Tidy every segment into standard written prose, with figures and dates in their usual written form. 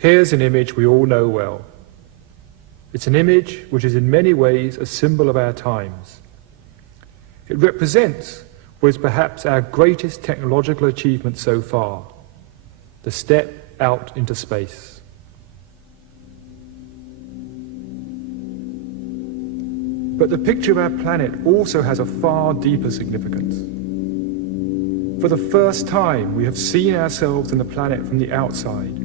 Here's an image we all know well. It's an image which is in many ways a symbol of our times. It represents what is perhaps our greatest technological achievement so far, the step out into space. But the picture of our planet also has a far deeper significance. For the first time, we have seen ourselves and the planet from the outside,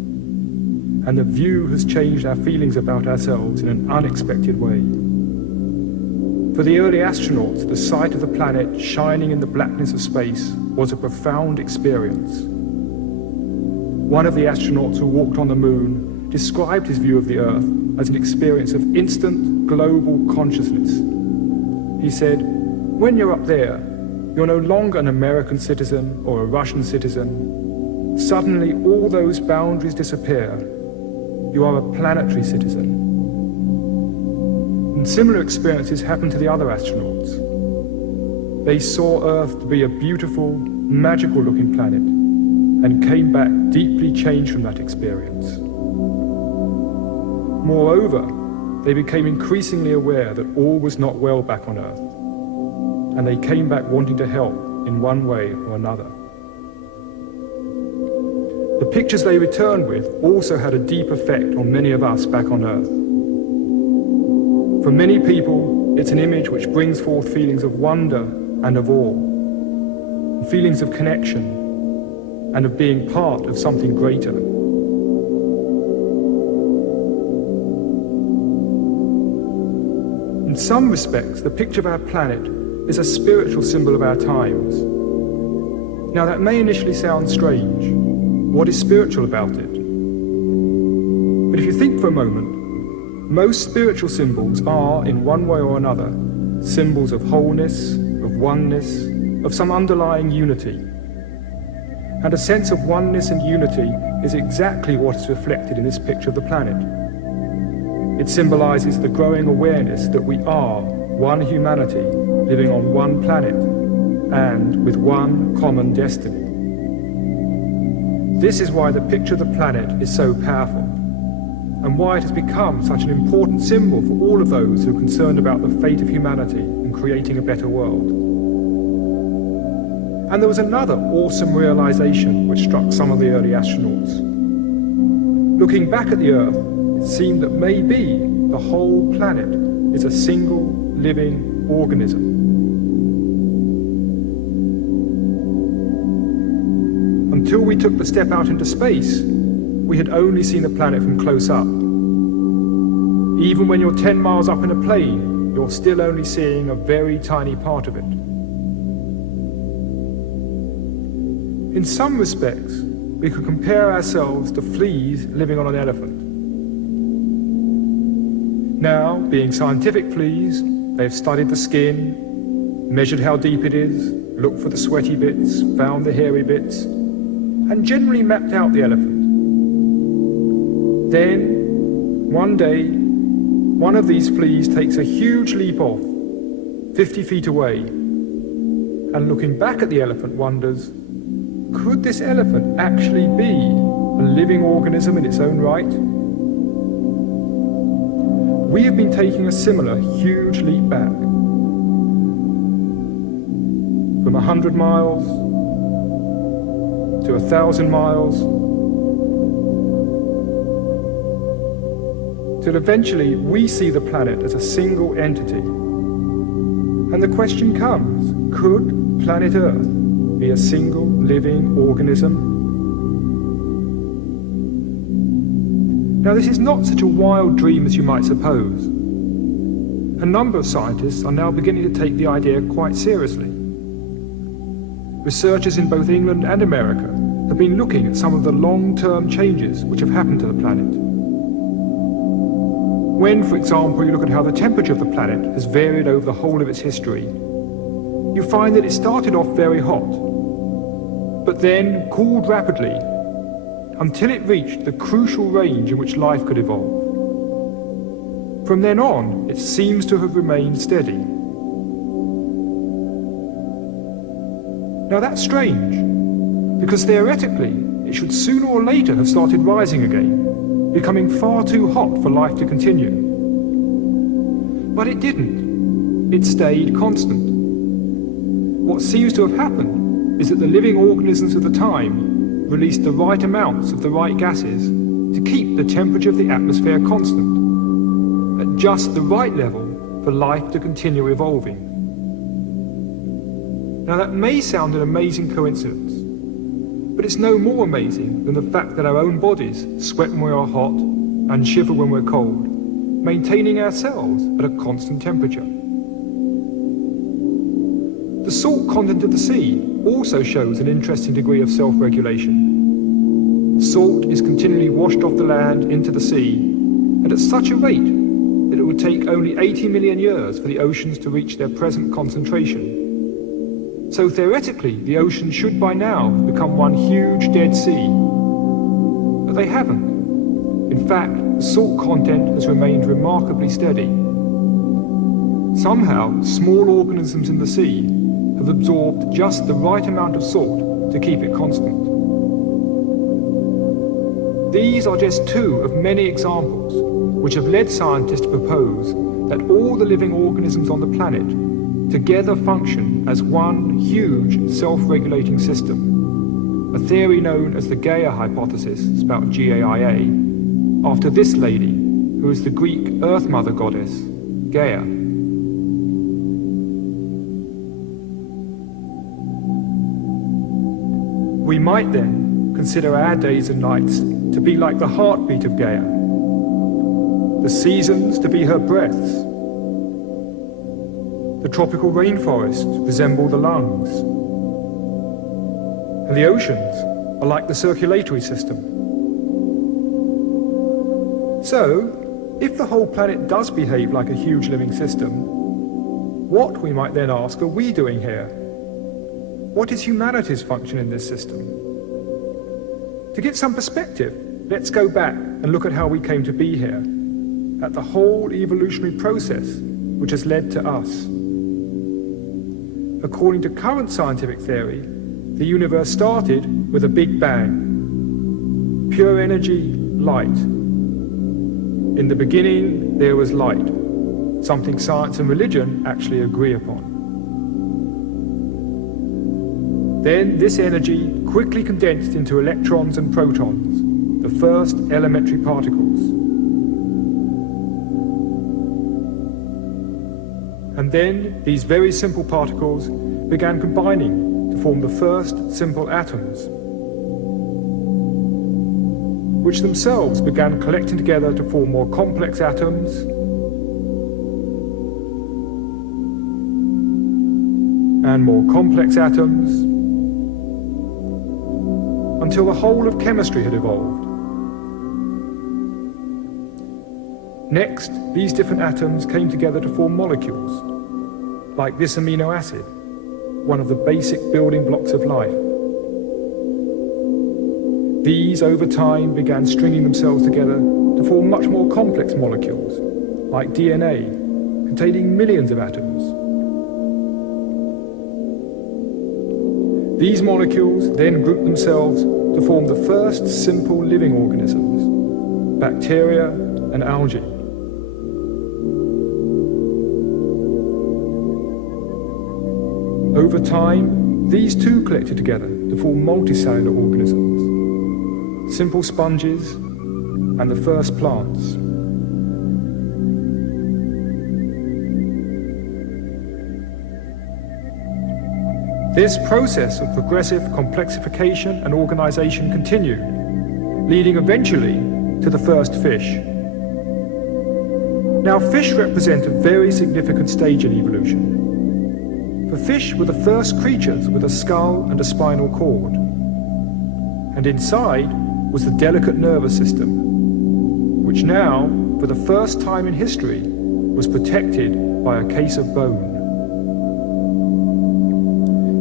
and the view has changed our feelings about ourselves in an unexpected way. For the early astronauts, the sight of the planet shining in the blackness of space was a profound experience. One of the astronauts who walked on the moon described his view of the Earth as an experience of instant global consciousness. He said, "When you're up there, you're no longer an American citizen or a Russian citizen. Suddenly all those boundaries disappear. You are a planetary citizen." And similar experiences happened to the other astronauts. They saw Earth to be a beautiful, magical-looking planet and came back deeply changed from that experience. Moreover, they became increasingly aware that all was not well back on Earth, and they came back wanting to help in one way or another. The pictures they returned with also had a deep effect on many of us back on Earth. For many people, it's an image which brings forth feelings of wonder and of awe, feelings of connection and of being part of something greater. In some respects, the picture of our planet is a spiritual symbol of our times. Now that may initially sound strange. What is spiritual about it? But if you think for a moment, most spiritual symbols are, in one way or another, symbols of wholeness, of oneness, of some underlying unity. And a sense of oneness and unity is exactly what is reflected in this picture of the planet. It symbolizes the growing awareness that we are one humanity living on one planet and with one common destiny. This is why the picture of the planet is so powerful, and why it has become such an important symbol for all of those who are concerned about the fate of humanity and creating a better world. And there was another awesome realization which struck some of the early astronauts. Looking back at the Earth, it seemed that maybe the whole planet is a single living organism. Until we took the step out into space, we had only seen the planet from close up. Even when you're 10 miles up in a plane, you're still only seeing a very tiny part of it. In some respects, we could compare ourselves to fleas living on an elephant. Now, being scientific fleas, they've studied the skin, measured how deep it is, looked for the sweaty bits, found the hairy bits, and generally mapped out the elephant. Then, one day, one of these fleas takes a huge leap off, 50 feet away, and looking back at the elephant wonders, could this elephant actually be a living organism in its own right? We have been taking a similar huge leap back. From 100 miles to 1,000 miles, till eventually we see the planet as a single entity. And the question comes, could planet Earth be a single living organism? Now, this is not such a wild dream as you might suppose. A number of scientists are now beginning to take the idea quite seriously. Researchers in both England and America have been looking at some of the long-term changes which have happened to the planet. When, for example, you look at how the temperature of the planet has varied over the whole of its history, you find that it started off very hot, but then cooled rapidly until it reached the crucial range in which life could evolve. From then on, it seems to have remained steady. Now that's strange, because theoretically, it should sooner or later have started rising again, becoming far too hot for life to continue. But it didn't. It stayed constant. What seems to have happened is that the living organisms of the time released the right amounts of the right gases to keep the temperature of the atmosphere constant, at just the right level for life to continue evolving. Now that may sound an amazing coincidence, but it's no more amazing than the fact that our own bodies sweat when we are hot and shiver when we're cold, maintaining ourselves at a constant temperature. The salt content of the sea also shows an interesting degree of self-regulation. Salt is continually washed off the land into the sea, and at such a rate that it would take only 80 million years for the oceans to reach their present concentration. So theoretically, the oceans should by now have become one huge dead sea. But they haven't. In fact, the salt content has remained remarkably steady. Somehow, small organisms in the sea have absorbed just the right amount of salt to keep it constant. These are just two of many examples which have led scientists to propose that all the living organisms on the planet together function as one huge self-regulating system, a theory known as the Gaia hypothesis, spelled G-A-I-A, after this lady, who is the Greek Earth Mother goddess, Gaia. We might then consider our days and nights to be like the heartbeat of Gaia, the seasons to be her breaths, the tropical rainforests resemble the lungs, and the oceans are like the circulatory system. So, if the whole planet does behave like a huge living system, what, we might then ask, are we doing here? What is humanity's function in this system? To get some perspective, let's go back and look at how we came to be here, at the whole evolutionary process which has led to us. According to current scientific theory, the universe started with a big bang. Pure energy, light. In the beginning, there was light, something science and religion actually agree upon. Then this energy quickly condensed into electrons and protons, the first elementary particles. And then these very simple particles began combining to form the first simple atoms, which themselves began collecting together to form more complex atoms, and more complex atoms, until the whole of chemistry had evolved. Next, these different atoms came together to form molecules, like this amino acid, one of the basic building blocks of life. These, over time, began stringing themselves together to form much more complex molecules, like DNA, containing millions of atoms. These molecules then grouped themselves to form the first simple living organisms, bacteria and algae. Over time, these too collected together to form multicellular organisms, simple sponges, and the first plants. This process of progressive complexification and organization continued, leading eventually to the first fish. Now, fish represent a very significant stage in evolution. For fish were the first creatures with a skull and a spinal cord, and inside was the delicate nervous system, which now, for the first time in history, was protected by a case of bone.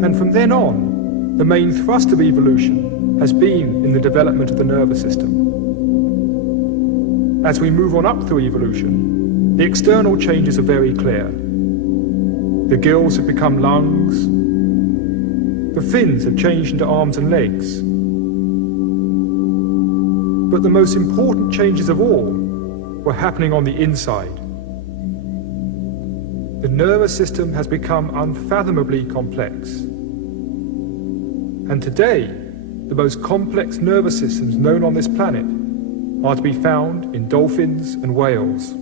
And from then on, the main thrust of evolution has been in the development of the nervous system. As we move on up through evolution, the external changes are very clear. The gills have become lungs, the fins have changed into arms and legs, But the most important changes of all were happening on the inside. The nervous system has become unfathomably complex. And today, the most complex nervous systems known on this planet are to be found in dolphins and whales.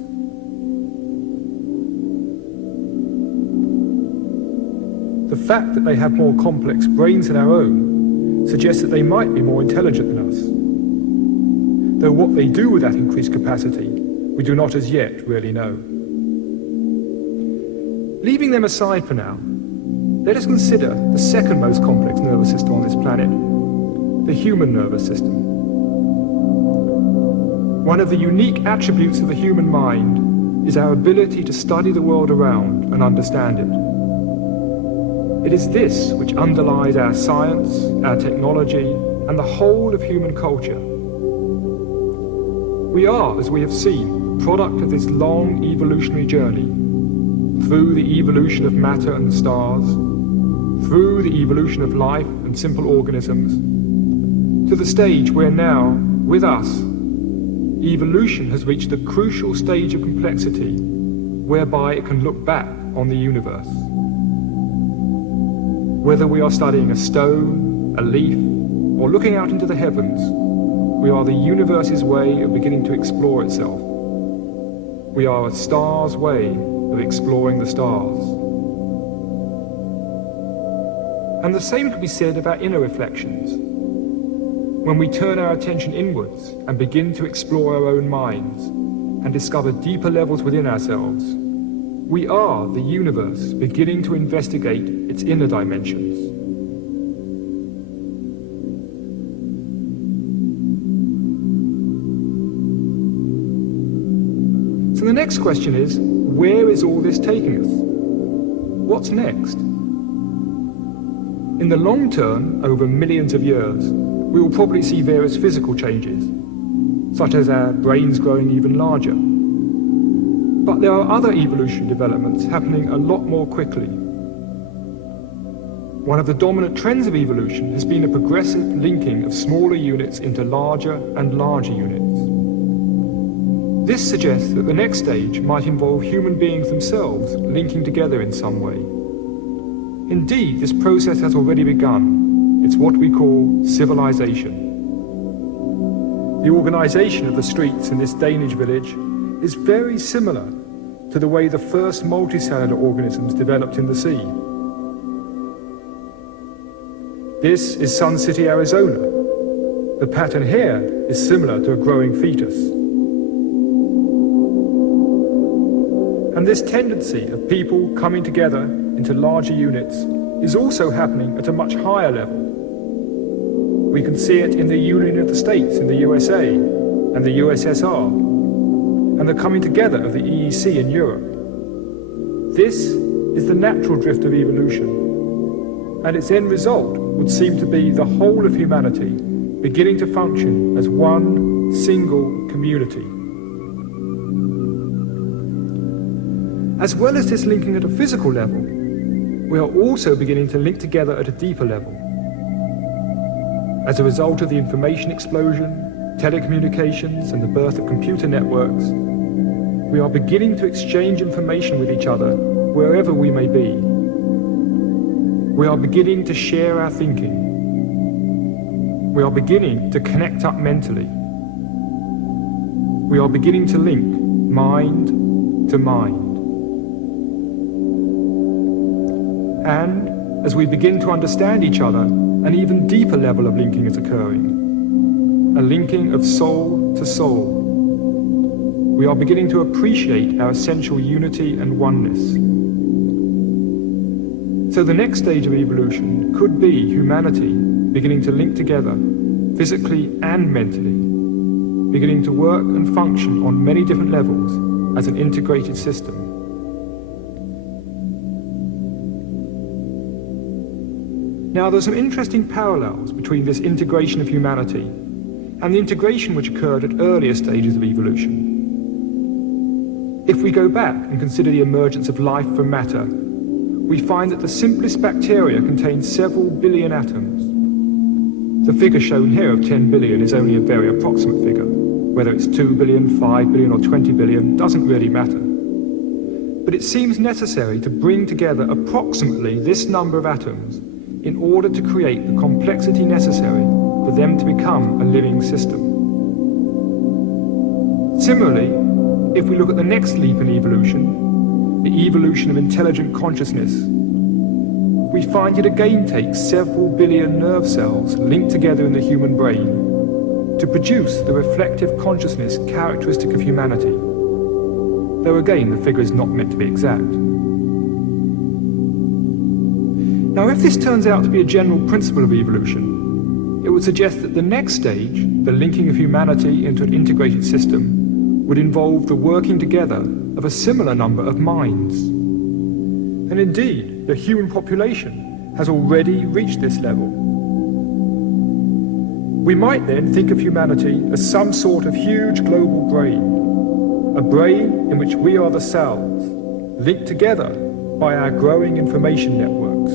The fact that they have more complex brains than our own suggests that they might be more intelligent than us. Though what they do with that increased capacity, we do not as yet really know. Leaving them aside for now, let us consider the second most complex nervous system on this planet, the human nervous system. One of the unique attributes of the human mind is our ability to study the world around and understand it. It is this which underlies our science, our technology, and the whole of human culture. We are, as we have seen, the product of this long evolutionary journey, through the evolution of matter and the stars, through the evolution of life and simple organisms, to the stage where now, with us, evolution has reached the crucial stage of complexity whereby it can look back on the universe. Whether we are studying a stone, a leaf, or looking out into the heavens, we are the universe's way of beginning to explore itself. We are a star's way of exploring the stars. And the same could be said of our inner reflections. When we turn our attention inwards and begin to explore our own minds and discover deeper levels within ourselves, we are the universe beginning to investigate its inner dimensions. So the next question is, where is all this taking us? What's next? In the long term, over millions of years, we will probably see various physical changes, such as our brains growing even larger. But there are other evolutionary developments happening a lot more quickly. One of the dominant trends of evolution has been a progressive linking of smaller units into larger and larger units. This suggests that the next stage might involve human beings themselves linking together in some way. Indeed, this process has already begun. It's what we call civilization. The organization of the streets in this Danish village is very similar to the way the first multicellular organisms developed in the sea. This is Sun City, Arizona. The pattern here is similar to a growing fetus. And this tendency of people coming together into larger units is also happening at a much higher level. We can see it in the Union of the States in the USA and the USSR, and the coming together of the EEC in Europe. This is the natural drift of evolution, and its end result would seem to be the whole of humanity beginning to function as one single community. As well as this linking at a physical level, we are also beginning to link together at a deeper level. As a result of the information explosion, telecommunications, and the birth of computer networks, we are beginning to exchange information with each other wherever we may be. We are beginning to share our thinking. We are beginning to connect up mentally. We are beginning to link mind to mind. And as we begin to understand each other, an even deeper level of linking is occurring. A linking of soul to soul. We are beginning to appreciate our essential unity and oneness. So the next stage of evolution could be humanity beginning to link together, physically and mentally, beginning to work and function on many different levels as an integrated system. Now, there's some interesting parallels between this integration of humanity and the integration which occurred at earlier stages of evolution. If we go back and consider the emergence of life from matter, we find that the simplest bacteria contain several billion atoms. The figure shown here of 10 billion is only a very approximate figure. Whether it's 2 billion, 5 billion or 20 billion doesn't really matter. But it seems necessary to bring together approximately this number of atoms in order to create the complexity necessary for them to become a living system. Similarly, if we look at the next leap in evolution, the evolution of intelligent consciousness, we find it again takes several billion nerve cells linked together in the human brain to produce the reflective consciousness characteristic of humanity. Though again, the figure is not meant to be exact. Now, if this turns out to be a general principle of evolution, it would suggest that the next stage, the linking of humanity into an integrated system, would involve the working together of a similar number of minds. And indeed, the human population has already reached this level. We might then think of humanity as some sort of huge global brain, a brain in which we are the cells, linked together by our growing information networks.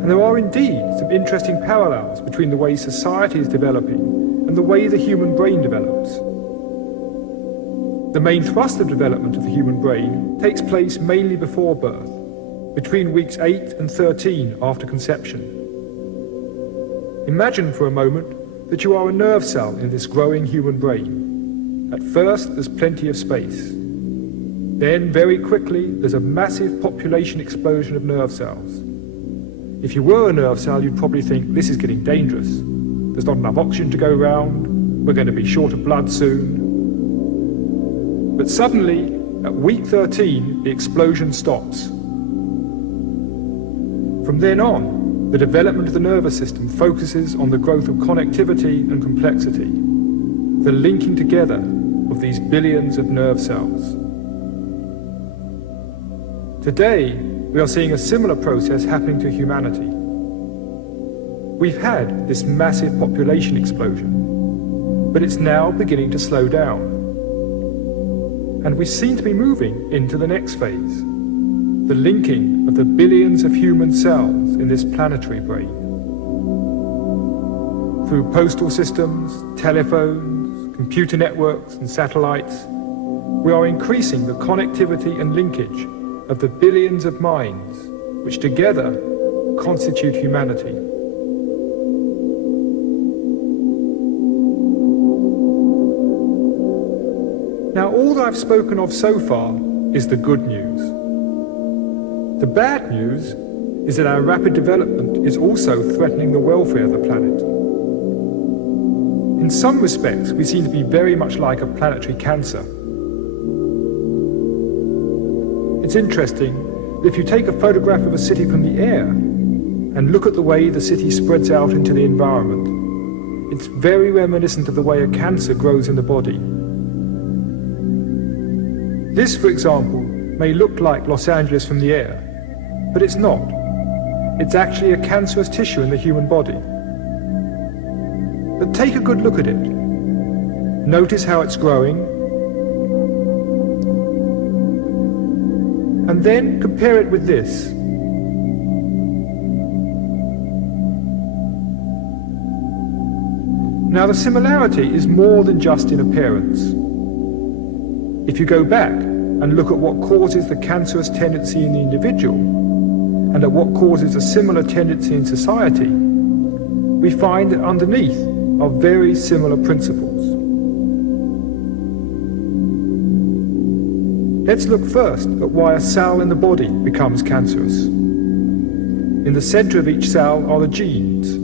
And there are indeed some interesting parallels between the way society is developing and the way the human brain develops. The main thrust of development of the human brain takes place mainly before birth, between weeks 8 and 13 after conception. Imagine for a moment that you are a nerve cell in this growing human brain. At first, there's plenty of space. Then, very quickly, there's a massive population explosion of nerve cells. If you were a nerve cell, you'd probably think, this is getting dangerous. There's not enough oxygen to go around. We're going to be short of blood soon. But suddenly, at week 13, the explosion stops. From then on, the development of the nervous system focuses on the growth of connectivity and complexity, the linking together of these billions of nerve cells. Today, we are seeing a similar process happening to humanity. We've had this massive population explosion, but it's now beginning to slow down. And we seem to be moving into the next phase, the linking of the billions of human cells in this planetary brain. Through postal systems, telephones, computer networks and satellites, we are increasing the connectivity and linkage of the billions of minds which together constitute humanity. Now, all that I've spoken of so far is the good news. The bad news is that our rapid development is also threatening the welfare of the planet. In some respects, we seem to be very much like a planetary cancer. It's interesting that if you take a photograph of a city from the air and look at the way the city spreads out into the environment, it's very reminiscent of the way a cancer grows in the body. This, for example, may look like Los Angeles from the air, but it's not. It's actually a cancerous tissue in the human body. But take a good look at it. Notice how it's growing. And then compare it with this. Now, the similarity is more than just in appearance. If you go back and look at what causes the cancerous tendency in the individual, and at what causes a similar tendency in society, we find that underneath are very similar principles. Let's look first at why a cell in the body becomes cancerous. In the center of each cell are the genes.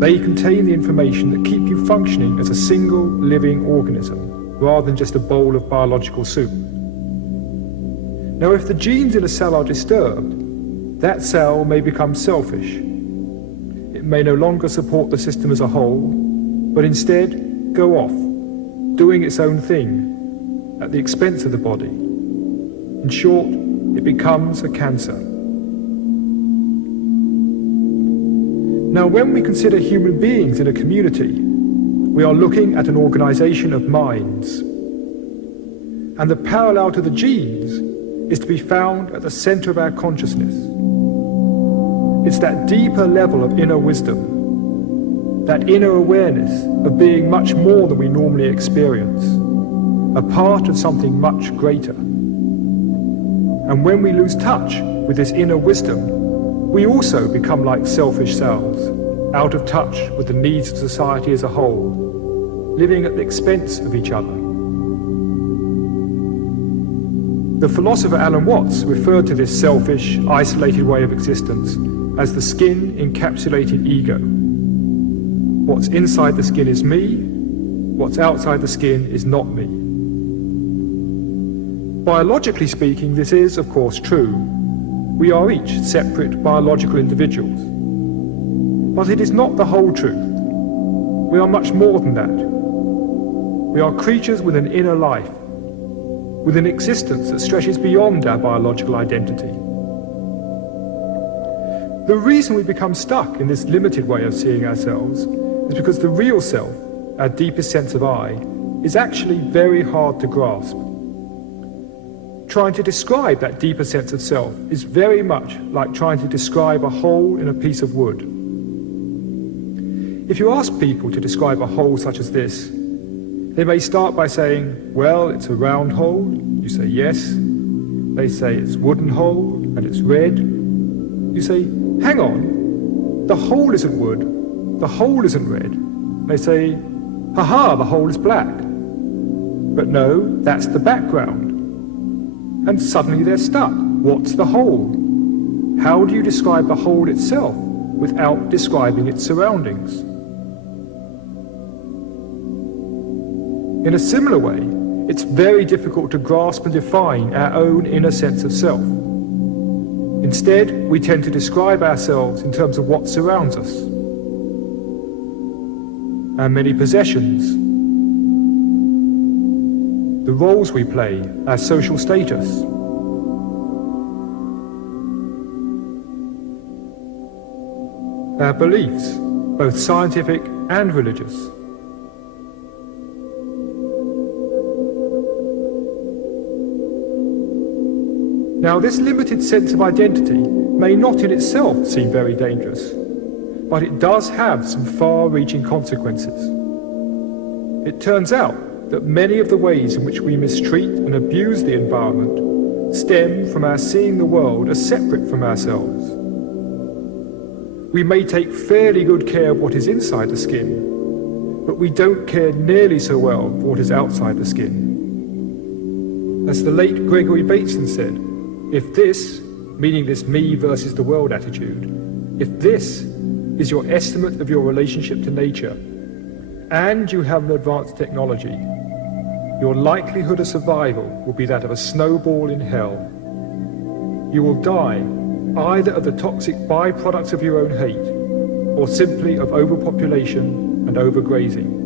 They contain the information that keep you functioning as a single living organism, rather than just a bowl of biological soup. Now, if the genes in a cell are disturbed, that cell may become selfish. It may no longer support the system as a whole, but instead go off, doing its own thing, at the expense of the body. In short, it becomes a cancer. Now, when we consider human beings in a community, we are looking at an organization of minds. And the parallel to the genes is to be found at the center of our consciousness. It's that deeper level of inner wisdom, that inner awareness of being much more than we normally experience, a part of something much greater. And when we lose touch with this inner wisdom, we also become like selfish selves, out of touch with the needs of society as a whole, living at the expense of each other. The philosopher Alan Watts referred to this selfish, isolated way of existence as the skin-encapsulated ego. What's inside the skin is me, what's outside the skin is not me. Biologically speaking, this is, of course, true. We are each separate biological individuals. But it is not the whole truth. We are much more than that. We are creatures with an inner life, with an existence that stretches beyond our biological identity. The reason we become stuck in this limited way of seeing ourselves is because the real self, our deepest sense of I, is actually very hard to grasp. Trying to describe that deeper sense of self is very much like trying to describe a hole in a piece of wood. If you ask people to describe a hole such as this, they may start by saying, well, it's a round hole. You say yes. They say it's a wooden hole and it's red. You say, hang on, the hole isn't wood, the hole isn't red. They say, haha, the hole is black. But no, that's the background. And suddenly they're stuck. What's the hole? How do you describe the hole itself without describing its surroundings? In a similar way, it's very difficult to grasp and define our own inner sense of self. Instead, we tend to describe ourselves in terms of what surrounds us. Our many possessions, the roles we play, our social status. Our beliefs, both scientific and religious. Now, this limited sense of identity may not in itself seem very dangerous, but it does have some far-reaching consequences. It turns out that many of the ways in which we mistreat and abuse the environment stem from our seeing the world as separate from ourselves. We may take fairly good care of what is inside the skin, but we don't care nearly so well for what is outside the skin. As the late Gregory Bateson said, if this, meaning this me versus the world attitude, if this is your estimate of your relationship to nature, and you have an advanced technology, your likelihood of survival will be that of a snowball in hell. You will die either of the toxic byproducts of your own hate, or simply of overpopulation and overgrazing.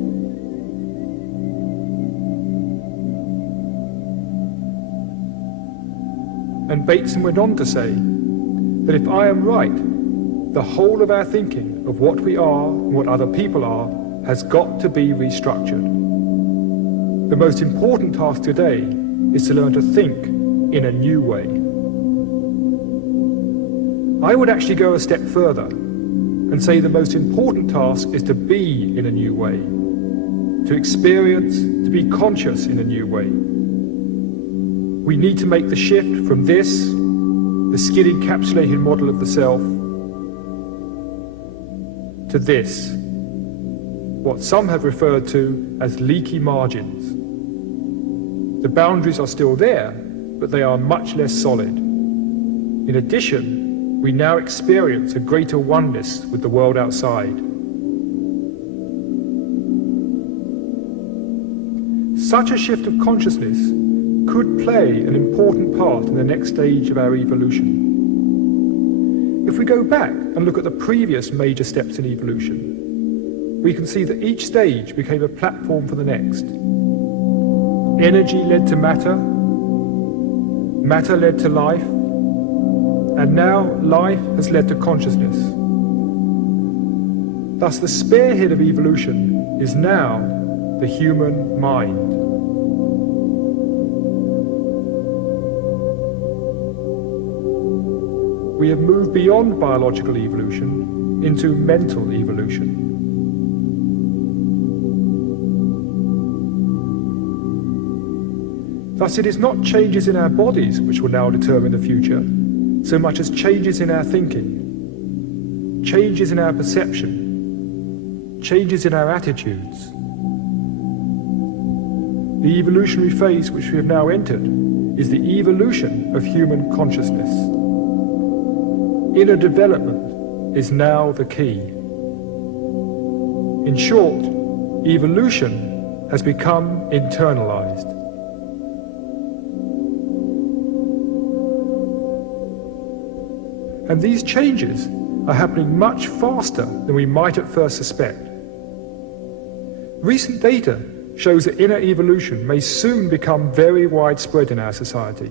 And Bateson went on to say that if I am right, the whole of our thinking of what we are and what other people are has got to be restructured. The most important task today is to learn to think in a new way. I would actually go a step further and say the most important task is to be in a new way, to experience, to be conscious in a new way. We need to make the shift from this, the skin-encapsulated model of the self, to this, what some have referred to as leaky margins. The boundaries are still there, but they are much less solid. In addition, we now experience a greater oneness with the world outside. Such a shift of consciousness could play an important part in the next stage of our evolution. If we go back and look at the previous major steps in evolution, we can see that each stage became a platform for the next. Energy led to matter, matter led to life, and now life has led to consciousness. Thus the spearhead of evolution is now the human mind. We have moved beyond biological evolution into mental evolution. Thus it is not changes in our bodies which will now determine the future, so much as changes in our thinking, changes in our perception, changes in our attitudes. The evolutionary phase which we have now entered is the evolution of human consciousness. Inner development is now the key. In short, evolution has become internalized. And these changes are happening much faster than we might at first suspect. Recent data shows that inner evolution may soon become very widespread in our society.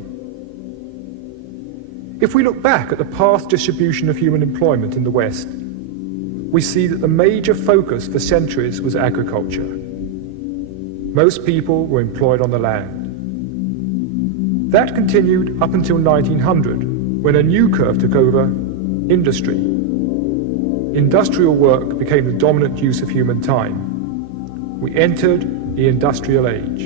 If we look back at the past distribution of human employment in the West, we see that the major focus for centuries was agriculture. Most people were employed on the land. That continued up until 1900, when a new curve took over: industry. Industrial work became the dominant use of human time. We entered the industrial age.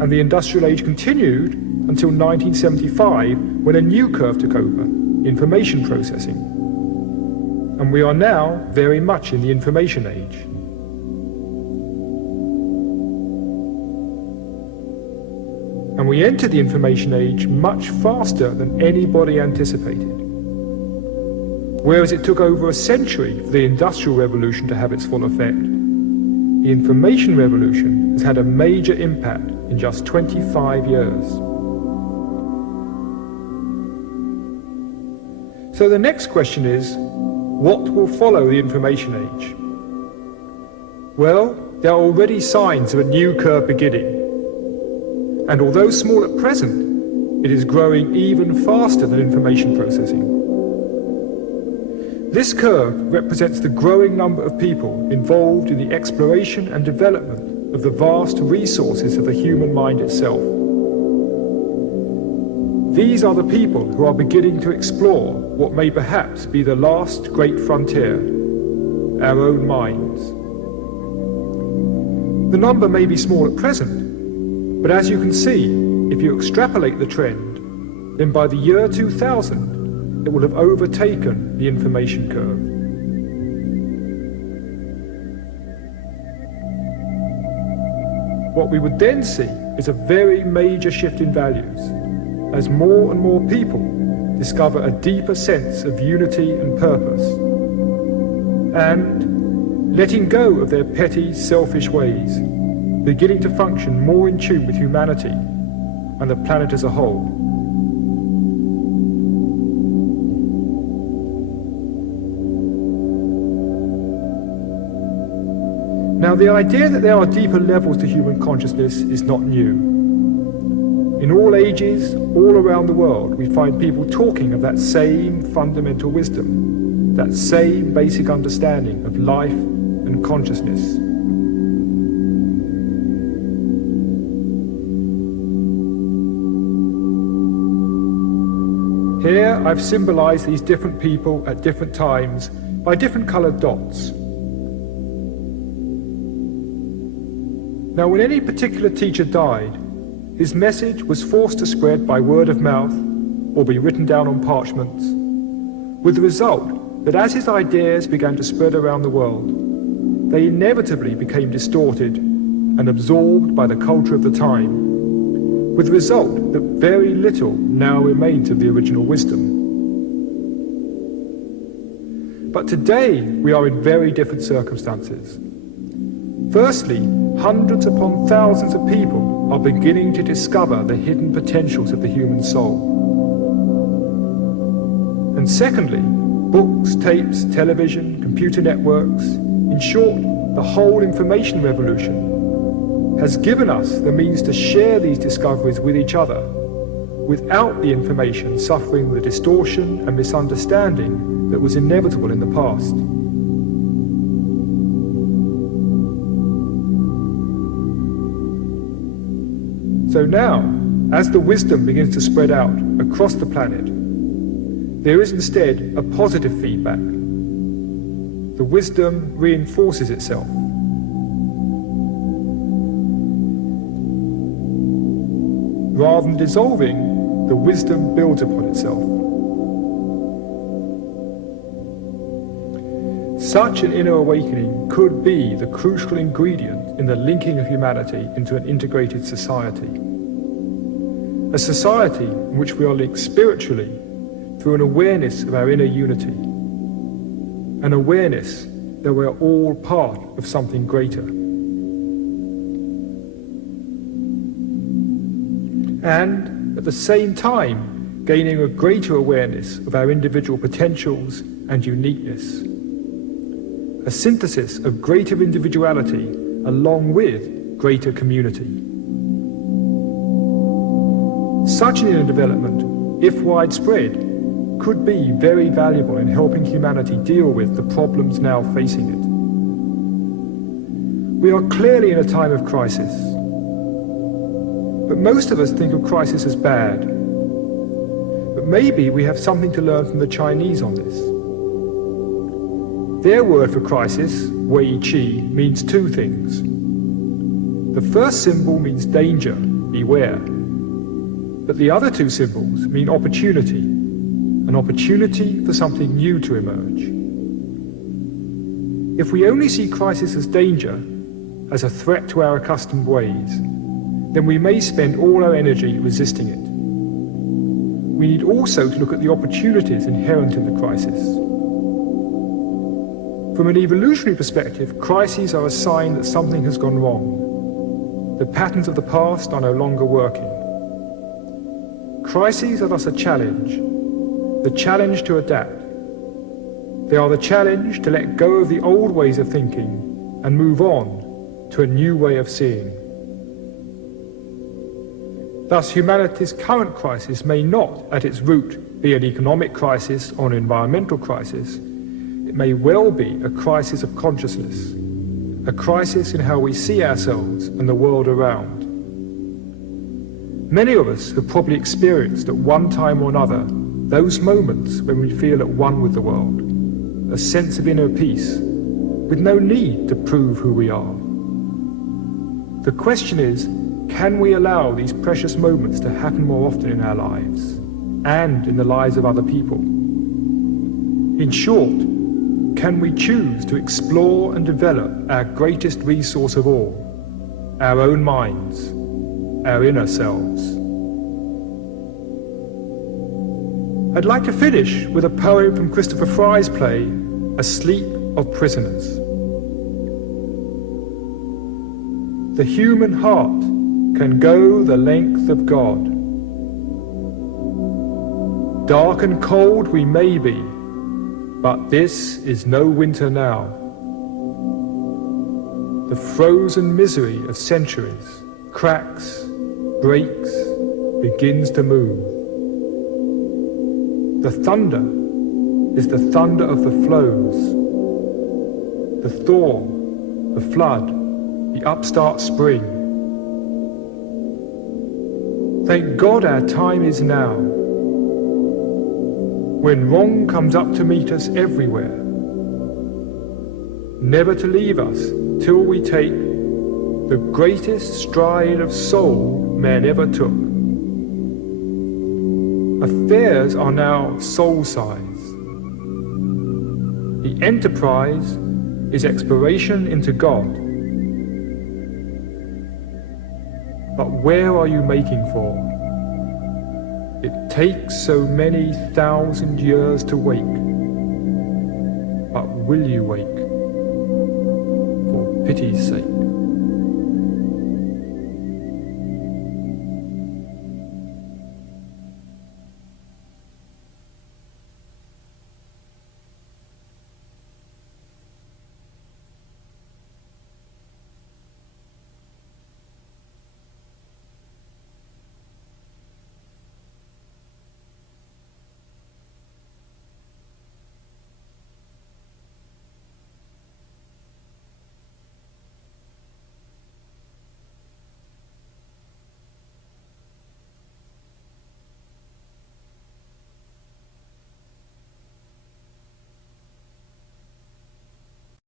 And the industrial age continued until 1975, when a new curve took over: information processing. And we are now very much in the information age. And we enter the information age much faster than anybody anticipated. Whereas it took over a century for the Industrial Revolution to have its full effect, the Information Revolution has had a major impact in just 25 years. So the next question is, what will follow the Information Age? Well, there are already signs of a new curve beginning. And although small at present, it is growing even faster than information processing. This curve represents the growing number of people involved in the exploration and development of the vast resources of the human mind itself. These are the people who are beginning to explore what may perhaps be the last great frontier: our own minds. The number may be small at present, but as you can see, if you extrapolate the trend, then by the year 2000, it will have overtaken the information curve. What we would then see is a very major shift in values, as more and more people discover a deeper sense of unity and purpose, and, letting go of their petty, selfish ways, beginning to function more in tune with humanity and the planet as a whole. Now, the idea that there are deeper levels to human consciousness is not new. In all ages, all around the world, we find people talking of that same fundamental wisdom, that same basic understanding of life and consciousness. Here I've symbolized these different people at different times by different colored dots. Now, when any particular teacher died, his message was forced to spread by word of mouth or be written down on parchments, with the result that as his ideas began to spread around the world, they inevitably became distorted and absorbed by the culture of the time, with the result that very little now remains of the original wisdom. But today we are in very different circumstances. Firstly, hundreds upon thousands of people are beginning to discover the hidden potentials of the human soul. And secondly, books, tapes, television, computer networks, in short, the whole information revolution, has given us the means to share these discoveries with each other, without the information suffering the distortion and misunderstanding that was inevitable in the past. So now, as the wisdom begins to spread out across the planet, there is instead a positive feedback. The wisdom reinforces itself. rather than dissolving, the wisdom builds upon itself. Such an inner awakening could be the crucial ingredient in the linking of humanity into an integrated society. A society in which we are linked spiritually through an awareness of our inner unity, an awareness that we are all part of something greater. And at the same time, gaining a greater awareness of our individual potentials and uniqueness. A synthesis of greater individuality along with greater community. Such an inner development, if widespread, could be very valuable in helping humanity deal with the problems now facing it. We are clearly in a time of crisis, but most of us think of crisis as bad. But maybe we have something to learn from the Chinese on this. Their word for crisis, Wei Qi, means two things. The first symbol means danger, beware. But the other two symbols mean opportunity, an opportunity for something new to emerge. If we only see crisis as danger, as a threat to our accustomed ways, then we may spend all our energy resisting it. We need also to look at the opportunities inherent in the crisis. From an evolutionary perspective, crises are a sign that something has gone wrong. The patterns of the past are no longer working. Crises are thus a challenge, the challenge to adapt. They are the challenge to let go of the old ways of thinking and move on to a new way of seeing. Thus, humanity's current crisis may not, at its root, be an economic crisis or an environmental crisis. It may well be a crisis of consciousness, a crisis in how we see ourselves and the world around. Many of us have probably experienced at one time or another those moments when we feel at one with the world, a sense of inner peace, with no need to prove who we are. The question is, can we allow these precious moments to happen more often in our lives and in the lives of other people? In short, can we choose to explore and develop our greatest resource of all, our own minds, our inner selves? I'd like to finish with a poem from Christopher Fry's play, Asleep of Prisoners. The human heart can go the length of God. Dark and cold we may be, but this is no winter now. The frozen misery of centuries cracks, breaks, begins to move. The thunder is the thunder of the flows, the thaw, the flood, the upstart spring. Thank God our time is now, when wrong comes up to meet us everywhere, never to leave us till we take the greatest stride of soul man ever took. Affairs are now soul-size. The enterprise is exploration into God. But where are you making for? It takes so many thousand years to wake. But will you wake? For pity's sake.